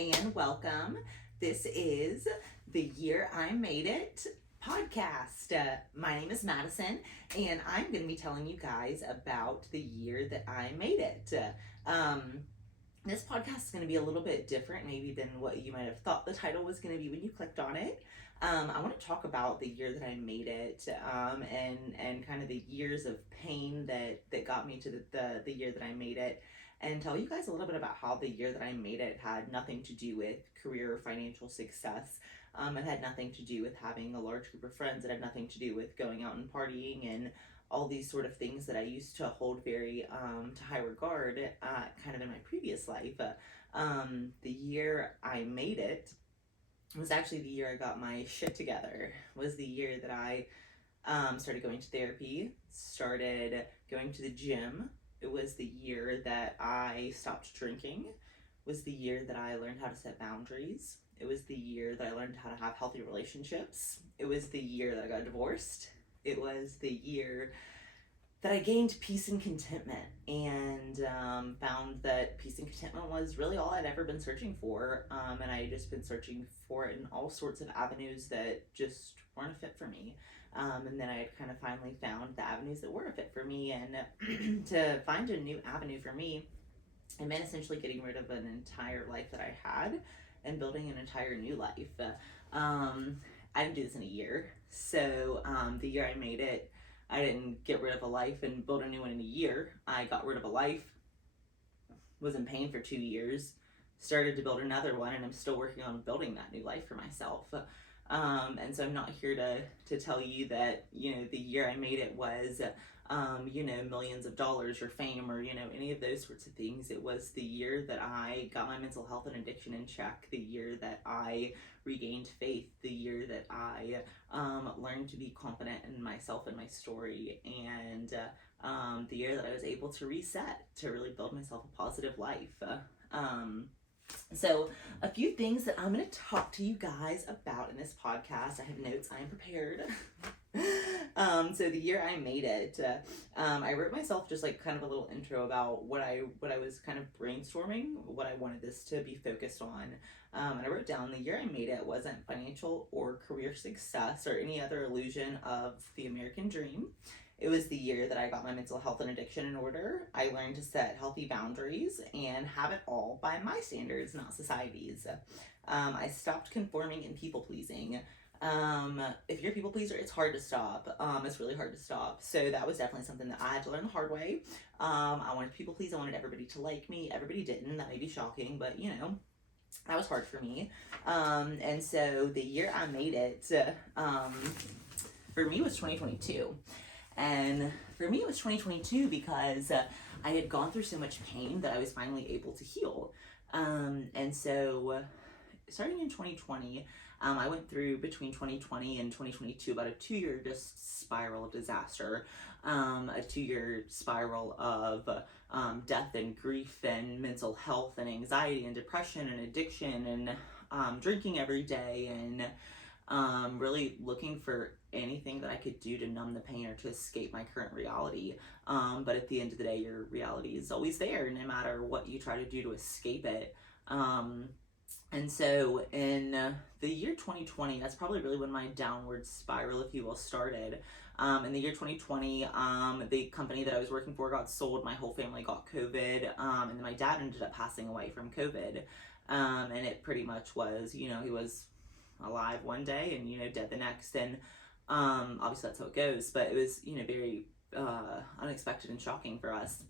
and welcome. This is the Year I Made It podcast. My name is Madison, and I'm going to be telling you guys about the year that I made it. This podcast is going to be a little bit different, maybe, than what you might have thought the title was going to be when you clicked on it. I want to talk about the year that I made it, and kind of the years of pain that got me to the year that I made it, and tell you guys a little bit about how the year that I made it had nothing to do with career or financial success. It had nothing to do with having a large group of friends. It had nothing to do with going out and partying and all these sort of things that I used to hold very to high regard kind of in my previous life. The year I made it was actually the year I got my shit together. Was the year that I started going to therapy, started going to the gym. It was the year that I stopped drinking. It was the year that I learned how to set boundaries. It was the year that I learned how to have healthy relationships. It was the year that I got divorced. It was the year that I gained peace and contentment, and found that peace and contentment was really all I'd ever been searching for. And I had just been searching for it in all sorts of avenues that just weren't a fit for me. And then I had kind of finally found the avenues that were a fit for me. And to find a new avenue for me, it meant essentially getting rid of an entire life that I had and building an entire new life. I didn't do this in a year. So the year I made it, I didn't get rid of a life and build a new one in a year. I got rid of a life, was in pain for 2 years, started to build another one, and I'm still working on building that new life for myself. And so I'm not here to tell you that, the year I made it was, millions of dollars or fame or, any of those sorts of things. It was the year that I got my mental health and addiction in check, the year that I regained faith, the year that I learned to be confident in myself and my story, and the year that I was able to reset, to really build myself a positive life. So a few things that I'm going to talk to you guys about in this podcast. I have notes. I am prepared. So the year I made it, I wrote myself just like kind of a little intro about what I was kind of brainstorming, what I wanted this to be focused on. And I wrote down the year I made it wasn't financial or career success or any other illusion of the American dream. It was the year that I got my mental health and addiction in order. I learned to set healthy boundaries and have it all by my standards, not society's. I stopped conforming and people pleasing. If you're a people pleaser, it's hard to stop. It's really hard to stop. So that was definitely something that I had to learn the hard way. I wanted to people please. I wanted everybody to like me. Everybody didn't. That may be shocking, but that was hard for me. And so the year I made it, for me was 2022. And for me, it was 2022 because I had gone through so much pain that I was finally able to heal. And so starting in 2020, I went through between 2020 and 2022 about a 2-year just spiral of disaster, a 2-year spiral of death and grief and mental health and anxiety and depression and addiction and drinking every day and really looking for anything that I could do to numb the pain or to escape my current reality. But at the end of the day, your reality is always there, no matter what you try to do to escape it. And so in the year 2020, that's probably really when my downward spiral, if you will, started. In the year 2020, the company that I was working for got sold. My whole family got COVID, and then my dad ended up passing away from COVID. And it pretty much was, he was alive one day and dead the next, and obviously that's how it goes, but it was very unexpected and shocking for us.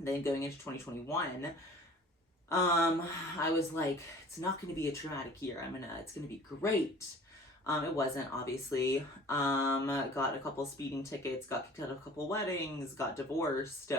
Then going into 2021, I was like, it's not going to be a traumatic year. It's going to be great. It wasn't, obviously. Got a couple speeding tickets, got kicked out of a couple weddings, got divorced,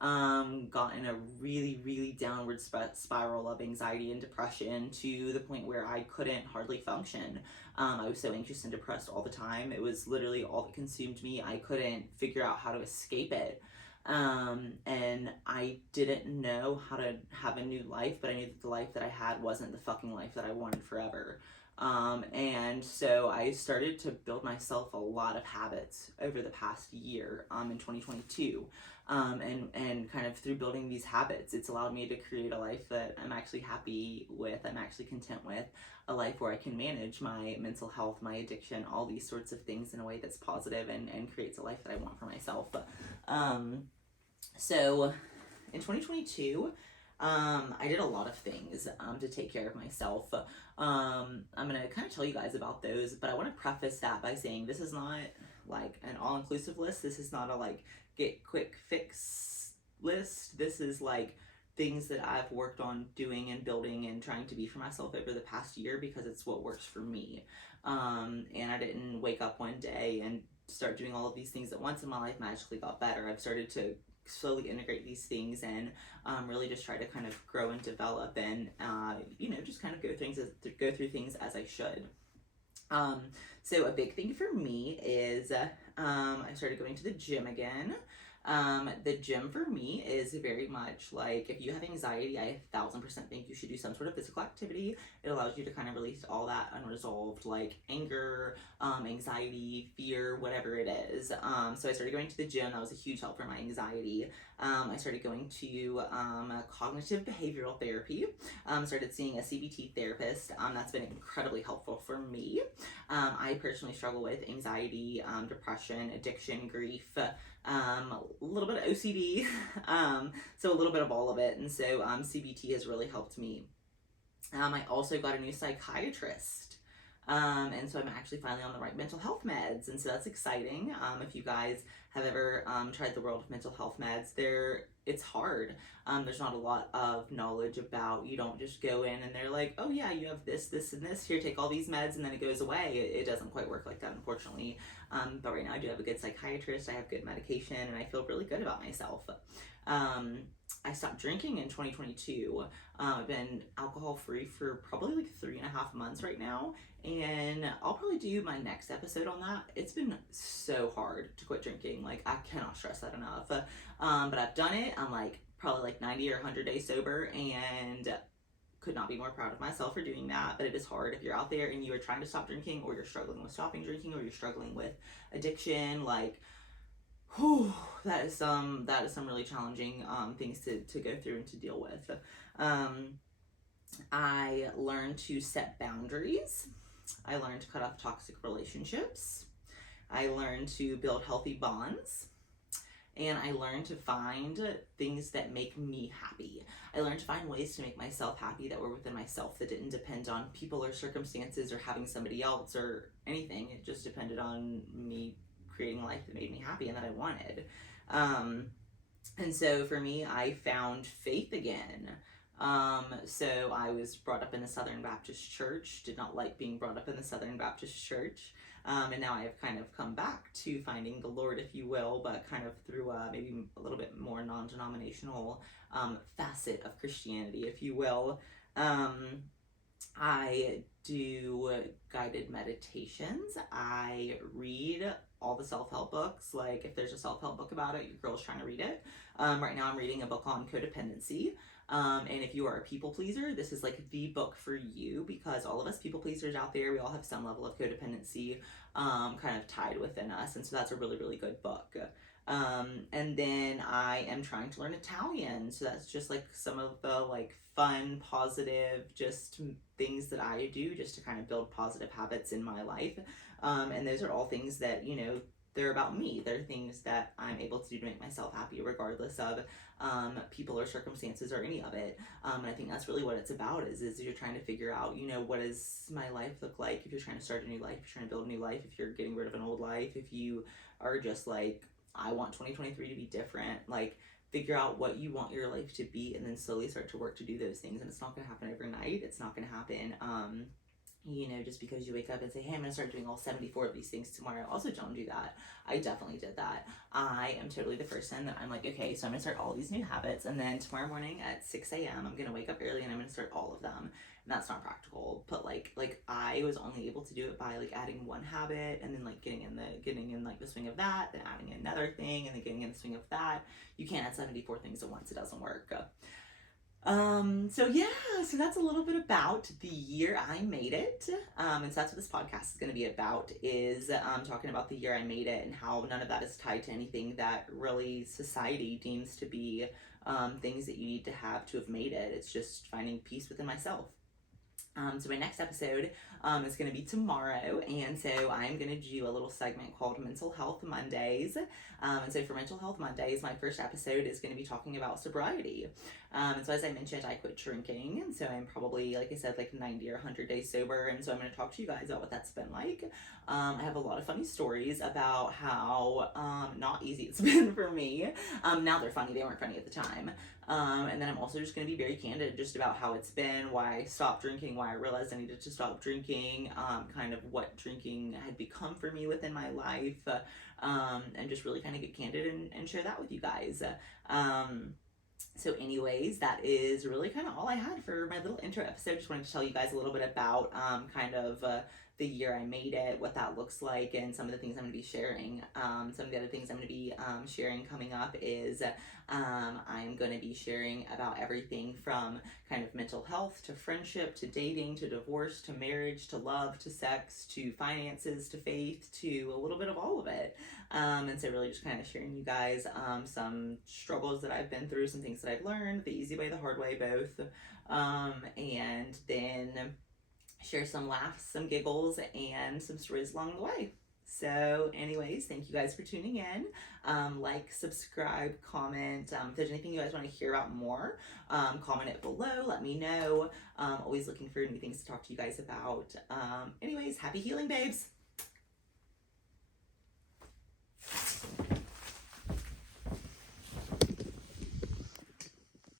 got in a really, really downward spiral of anxiety and depression to the point where I couldn't hardly function. I was so anxious and depressed all the time. It was literally all that consumed me. I couldn't figure out how to escape it. And I didn't know how to have a new life, but I knew that the life that I had wasn't the fucking life that I wanted forever. And so I started to build myself a lot of habits over the past year, in 2022. And kind of through building these habits, it's allowed me to create a life that I'm actually happy with, I'm actually content with, a life where I can manage my mental health, my addiction, all these sorts of things in a way that's positive and creates a life that I want for myself. So in 2022, I did a lot of things to take care of myself. I'm gonna kind of tell you guys about those, but I want to preface that by saying this is not like an all-inclusive list. This is not a like get quick fix list. This is like things that I've worked on doing and building and trying to be for myself over the past year because it's what works for me. And I didn't wake up one day and start doing all of these things at once and my life magically got better. I've started to slowly integrate these things and really just try to kind of grow and develop and just kind of go through things as I should. So a big thing for me is I started going to the gym again. The gym for me is very much like if you have anxiety, I 1000% think you should do some sort of physical activity. It allows you to kind of release all that unresolved like anger, anxiety, fear, whatever it is. So I started going to the gym. That was a huge help for my anxiety. I started going to cognitive behavioral therapy. Started seeing a CBT therapist. That's been incredibly helpful for me. I personally struggle with anxiety, depression, addiction, grief, a little bit of OCD, so a little bit of all of it. And so CBT has really helped me. I also got a new psychiatrist. And so I'm actually finally on the right mental health meds. And so that's exciting. If you guys have ever tried the world of mental health meds, it's hard. There's not a lot of knowledge about, you don't just go in and they're like, oh yeah, you have this, this, and this, here, take all these meds, and then it goes away. It doesn't quite work like that, unfortunately. But right now I do have a good psychiatrist, I have good medication, and I feel really good about myself. I stopped drinking in 2022. I've been alcohol free for probably like 3.5 months right now, and I'll probably do my next episode on that. It's been so hard to quit drinking. Like, I cannot stress that enough. But I've done it. I'm like probably like 90 or 100 days sober, and could not be more proud of myself for doing that. But it is hard if you're out there and you are trying to stop drinking, or you're struggling with stopping drinking, or you're struggling with addiction. Like, whew, that is some really challenging things to go through and to deal with. I learned to set boundaries. I learned to cut off toxic relationships. I learned to build healthy bonds. And I learned to find things that make me happy. I learned to find ways to make myself happy that were within myself, that didn't depend on people or circumstances or having somebody else or anything. It just depended on me creating a life that made me happy and that I wanted. And so for me, I found faith again. So I was brought up in the Southern Baptist Church, did not like being brought up in the Southern Baptist Church. And now I have kind of come back to finding the Lord, if you will, but kind of through maybe a little bit more non-denominational facet of Christianity, if you will. I do guided meditations. I read all the self-help books. Like, if there's a self-help book about it, your girl's trying to read it. Right now I'm reading a book on codependency. And if you are a people pleaser, this is like the book for you, because all of us people pleasers out there, we all have some level of codependency kind of tied within us. And so that's a really, really good book. And then I am trying to learn Italian. So that's just like some of the like fun, positive, just things that I do just to kind of build positive habits in my life. And those are all things that, they're about me. They're things that I'm able to do to make myself happy regardless of people or circumstances or any of it. And I think that's really what it's about is you're trying to figure out, what does my life look like? If you're trying to start a new life, if you're trying to build a new life, if you're getting rid of an old life, if you are just like, I want 2023 to be different, like figure out what you want your life to be and then slowly start to work to do those things. And it's not going to happen overnight. It's not going to happen just because you wake up and say, hey, I'm going to start doing all 74 of these things tomorrow. Also, don't do that. I definitely did that. I am totally the person that I'm like, okay, so I'm going to start all these new habits. And then tomorrow morning at 6 a.m., I'm going to wake up early and I'm going to start all of them. And that's not practical. But like I was only able to do it by like adding one habit and then like getting in like the swing of that, then adding another thing and then getting in the swing of that. You can't add 74 things at once. It doesn't work. So yeah, so that's a little bit about the year I made it. And so that's what this podcast is going to be about, is talking about the year I made it and how none of that is tied to anything that really society deems to be things that you need to have made it. It's just finding peace within myself. So my next episode is going to be tomorrow, and so I'm going to do a little segment called Mental Health Mondays. And so for Mental Health Mondays, my first episode is going to be talking about sobriety. And so as I mentioned, I quit drinking, and so I'm probably, like I said, like 90 or 100 days sober, and so I'm going to talk to you guys about what that's been like. I have a lot of funny stories about how not easy it's been for me. Now they're funny, they weren't funny at the time. And then I'm also just going to be very candid just about how it's been, why I stopped drinking, why I realized I needed to stop drinking, kind of what drinking had become for me within my life, and just really kind of get candid and share that with you guys. So anyways, that is really kind of all I had for my little intro episode. Just wanted to tell you guys a little bit about kind of the year I made it, what that looks like, and some of the things I'm going to be sharing. Some of the other things I'm going to be sharing coming up is I'm going to be sharing about everything from kind of mental health to friendship to dating to divorce to marriage to love to sex to finances to faith to a little bit of all of it. And so really just kind of sharing you guys some struggles that I've been through, some things that I've learned, the easy way, the hard way, both. And then share some laughs, some giggles, and some stories along the way. So anyways, thank you guys for tuning in. Like, subscribe, comment. If there's anything you guys want to hear about more, comment it below. Let me know. Always looking for new things to talk to you guys about. Anyways, happy healing, babes.